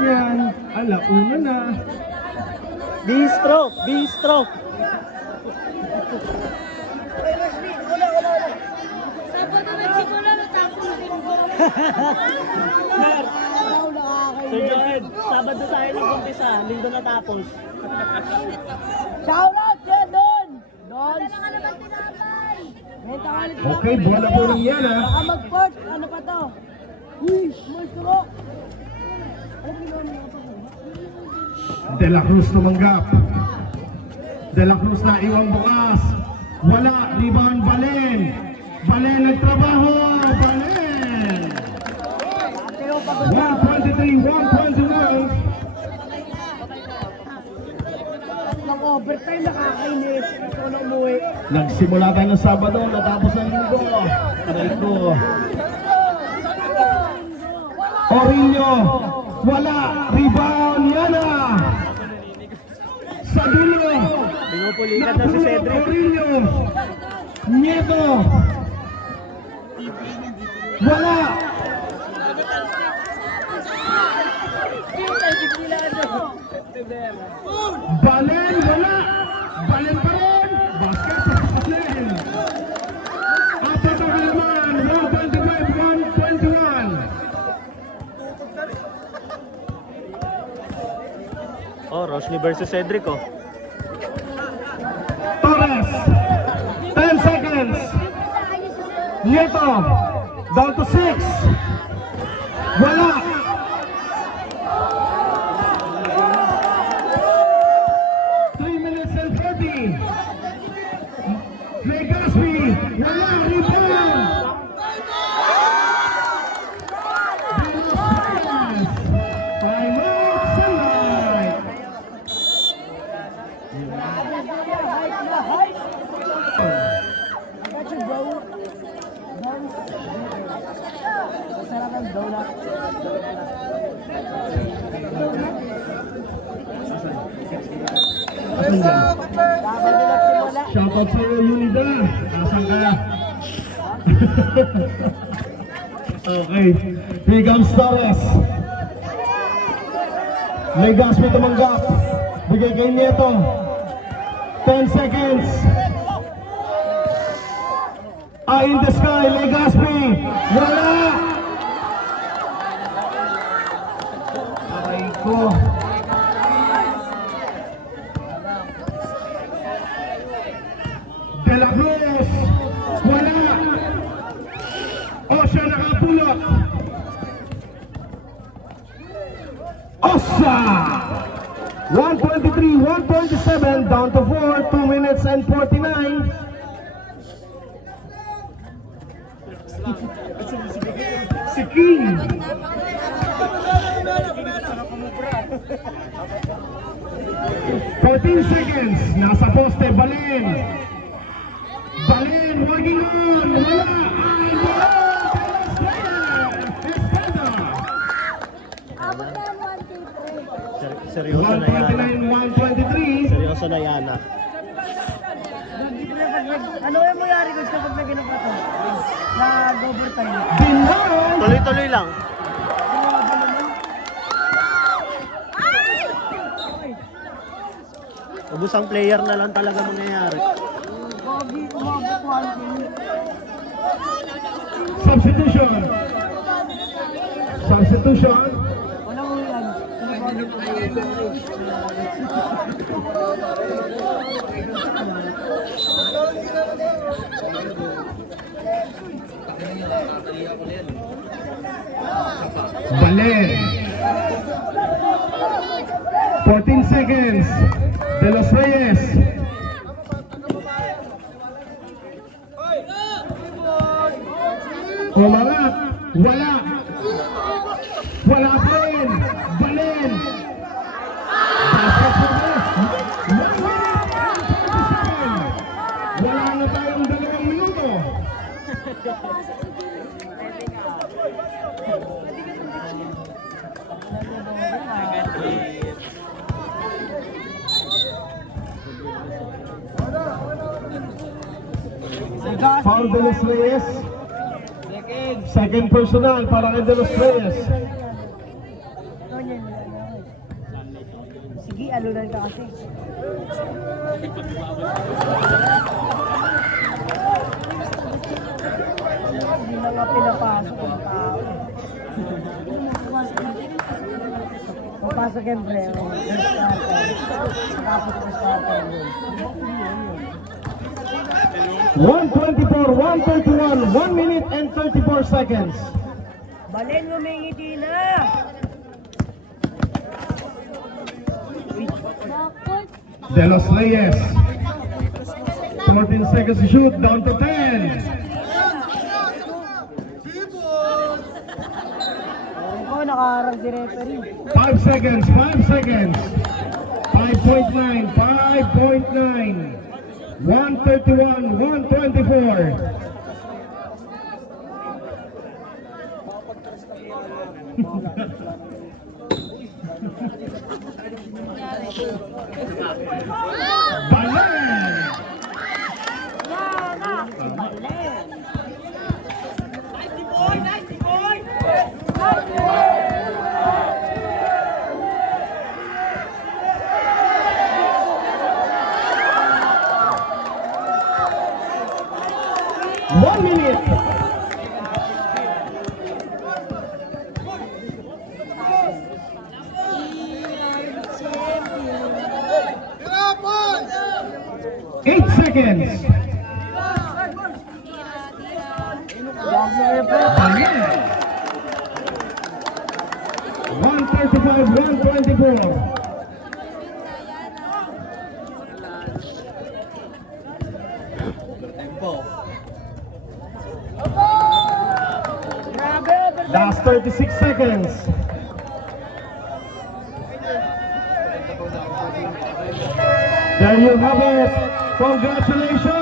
niyan. Alauna na. B-stroke, B-stroke. Sir Joed, Sabado tayo nag-umpisa, Linggo natapos. Shoutout kaya Don! Don! Okay, bola po niyan ha. Baka mag-port, ano pa to? Uy, monstro! De La Cruz tumanggap. De La Cruz na iwang bukas. Wala, rebound Balen. Balen nagtrabaho. Balen. 123, 121. Ng overtime, nakakainis. Ito na umuwi. Nagsimula tayo ng Sabado, natapos ng Linggo. Aray ko. Orillo. Wala, rebound. Yan na. Sa dulo. Pinupulitan na si Cedric. Orillo. Nieto. Wala. Balen, wala. Balen pa rin. Basket sa Balen. Apat ang halaman. 125, 121. Oh, Rosny versus Cedric, oh. Torres. 10 seconds. Nieto. Down to 6. Wala. Legaspi, wala, rebound! Time out, sunlight! I got you, bro. Sarap ang donut. Shoutout sa'yo, Unida. Nasaan ka? Okay. Here comes Torres. Legaspi tumanggap. Bigay kay Nieto. 10 seconds. Eye in the sky, Legaspi. Wala! Aray ko. De La Cruz, wala. Osha nakapulot. Osha! 123, 127, down to 4, 2 minutes and 49. Si King. 14 seconds, nasa poste, Balen. Balen, working on, wala. Ay, wala. Seryoso na Yana. 129, 123. Seryoso na Yana. Ano yung mayari gusto pag may ginawa to? Nag-overtime. Binay. Tuloy-tuloy lang. Ubus ang player na lang talaga mangyayari. Gogi, umabot 1 Substitution. Substitution. Wala mo yan. Balen. 14 seconds. De Los Reyes. Umangat. Wala. Wala pa rin. Balen. Basket for this. Wala na tayong 2 minuto. Foul De Los Reyes. Second personal para kay De Los Reyes. Sige, alunan ka kasi. Hindi na nga pinapasok ang tao. Papasok yung pre. First starter. Tapos first starter yun. 124, 131, 1 minute and 34 seconds. Balen, ngumingiti na! De Los Reyes. 14 seconds to shoot, down to 10. Ako, nakaharap si referee. 5 seconds, 5 seconds. 5.9, 5.9. 131, 124. Balen! One minute. Eight seconds. Balen. 135, 124. Last 36 seconds. There you have it. Congratulations.